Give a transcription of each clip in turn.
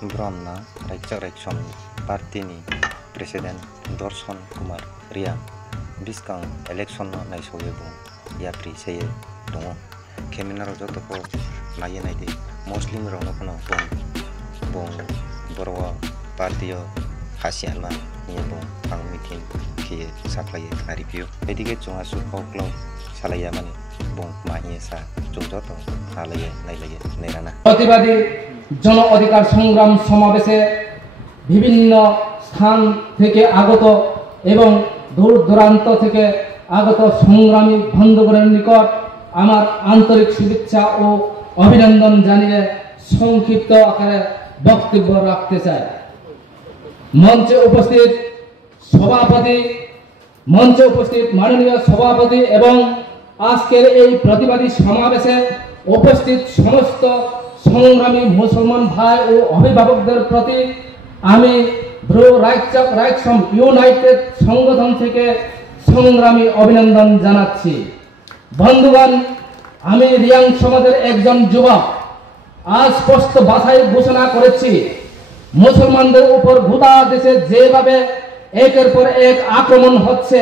Bromna Raiksom Partini Presiden Dorson Kumar Ria Biskang election no naisoyebu yapri seye dongo keminaro jotoko naye naide muslim rongno kono bong borwa partiyo hasialma yebo ang meeting ke saklaye review edige chunga su koklo salaya mani bong mahiye sa jojoto alaye nailaye nerana প্রতিবাদী জন অধিকার সংগ্রাম সমাবেশে বিভিন্ন স্থান থেকে আগত এবং দূর দূরান্ত থেকে আগত সংগ্রামী বন্ধুগণের নিকট আমার আন্তরিক শুভেচ্ছা ও অভিনন্দন জানিয়ে সংক্ষিপ্ত আকারে বক্তব্য রাখতে চাই। মঞ্চে উপস্থিত মাননীয় সভাপতি এবং আজকের এই প্রতিবাদী সমাবেশে উপস্থিত সমস্ত সংগ্রামী মুসলমান ভাই ও অভিভাবকদের প্রতি আমি ব্রো রাইকসম ইউনাইটেড সংগঠন থেকে সংগ্রামী অভিনন্দন জানাচ্ছি। বন্ধুগণ, আমি রিয়াং সমাজের একজন যুবক। আজ স্পষ্ট ভাষায় ঘোষণা করেছি, মুসলমানদের উপর গোটা দেশে যেভাবে একের পর এক আক্রমণ হচ্ছে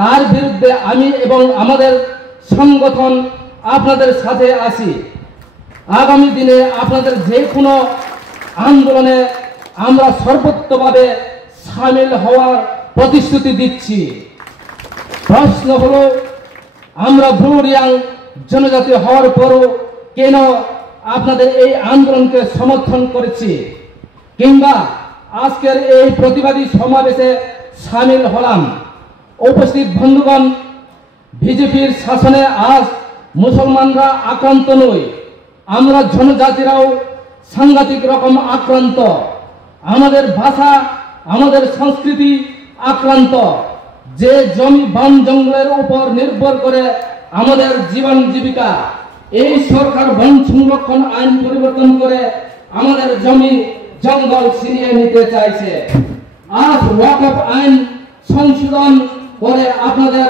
তার বিরুদ্ধে আমি এবং আমাদের সংগঠন আপনাদের সাথে আছি। আগামী দিনে আপনাদের যে কোনো আন্দোলনে আমরা সর্বোত্তভাবে সামিল হওয়ার প্রতিশ্রুতি দিচ্ছি। প্রশ্ন হলো, আমরা ব্রু রিয়াং জনজাতি হওয়ার পরও কেন আপনাদের এই আন্দোলনকে সমর্থন করেছি কিংবা আজকের এই প্রতিবাদী সমাবেশে সামিল হলাম। উপস্থিত বন্ধুগণ, বিজেপির শাসনে আজ মুসলমানরা আক্রান্ত নয়, আমরা জনজাতিরাও সাংঘাতিক রকম আক্রান্ত। আমাদের ভাষা, আমাদের সংস্কৃতি আক্রান্ত। যে জমি বন জঙ্গলের উপর নির্ভর করে আমাদের জীবন জীবিকা, এই সরকার বন সংরক্ষণ আইন পরিবর্তন করে আমাদের জমি জঙ্গল ছিনিয়ে নিতে চাইছে। আজ ওয়াকফ আইন সংশোধন করে আপনাদের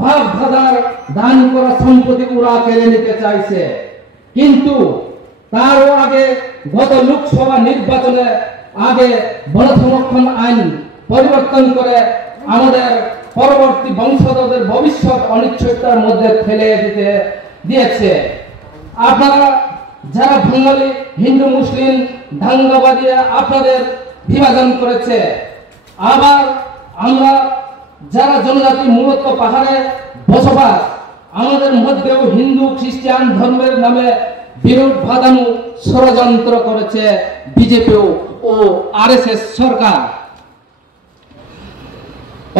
ভাগ ভাগার দান করা সম্পত্তি ওরা কেড়ে নিতে চাইছে। কিন্তু তারও আগে গত লোকসভা নির্বাচনে আগে বন সংরক্ষণ আইন পরিবর্তন করে আমাদের পরবর্তী বংশধরদের ভবিষ্যৎ অনিশ্চয়তার মধ্যে ফেলে দিয়েছে। আপনারা যারা বাঙালি, হিন্দু, মুসলিম দাঙ্গাবাদী আপনাদের বিভাজন করেছে। আবার আমরা যারা জনজাতি মূলত পাহাড়ে বসবাস, আমাদের মধ্যেও হিন্দু খ্রিস্টান ধর্মের নামে বিরোধ বাঁধানো ষড়যন্ত্র করেছে বিজেপি ও আরএসএস সরকার।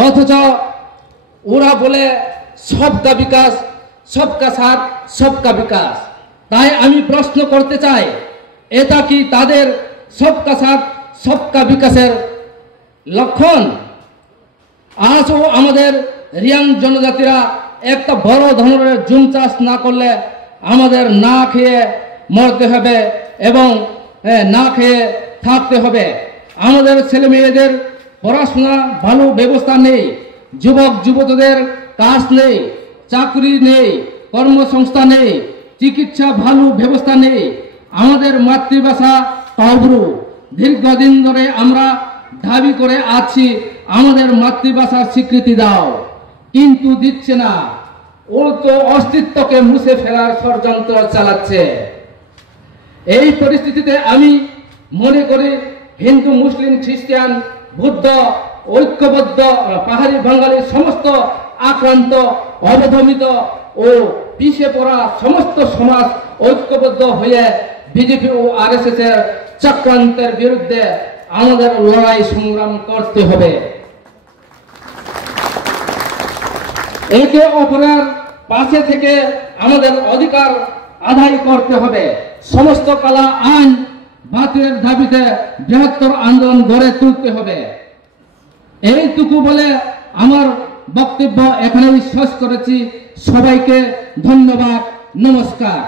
অথচ ওরা বলে সবকা বিকাশ, সবকা সাথ, সবকা বিকাশ। তাই আমি প্রশ্ন করতে চাই, এটা কি তাদের সবকা সাথ সবকা বিকাশের লক্ষণ? আজও আমাদের রিয়াং জনজাতিরা একটা বড় ধরনের জুম চাষ না করলে আমাদের না খেয়ে মরতে হবে এবং না খেয়ে থাকতে হবে। আমাদের ছেলে মেয়েদের পড়াশোনা ভালো ব্যবস্থা নেই, যুবক যুবতীদের কাজ নেই, চাকরি নেই, কর্মসংস্থান নেই, চিকিৎসা ভালো ব্যবস্থা নেই। আমাদের মাতৃভাষা তবরু। দীর্ঘদিন ধরে আমরা দাবি করে আছি, আমাদের মাতৃভাষার স্বীকৃতি দাও, কিন্তু দিচ্ছে না। উল্টো অস্তিত্বকে মুছে ফেলার ষড়যন্ত্র চালাচ্ছে। এই পরিস্থিতিতে আমি মনে করি হিন্দু, মুসলিম, খ্রিস্টান, বৌদ্ধ ঐক্যবদ্ধ, পাহাড়ি বাঙালি সমস্ত আক্রান্ত, অবদমিত ও পিছিয়ে পড়া সমস্ত সমাজ ঐক্যবদ্ধ হয়ে বিজেপি ও আরএসএস এর চক্রান্তের বিরুদ্ধে আমাদের লড়াই সংগ্রাম করতে হবে। একে অপরের পাশে থেকে আমাদের অধিকার আদায় করতে হবে। সমস্ত কালা আইন বাতিলের দাবিতে বৃহত্তর আন্দোলন গড়ে তুলতে হবে। এইটুকু বলে আমার বক্তব্য এখানেই শেষ করেছি। সবাইকে ধন্যবাদ, নমস্কার।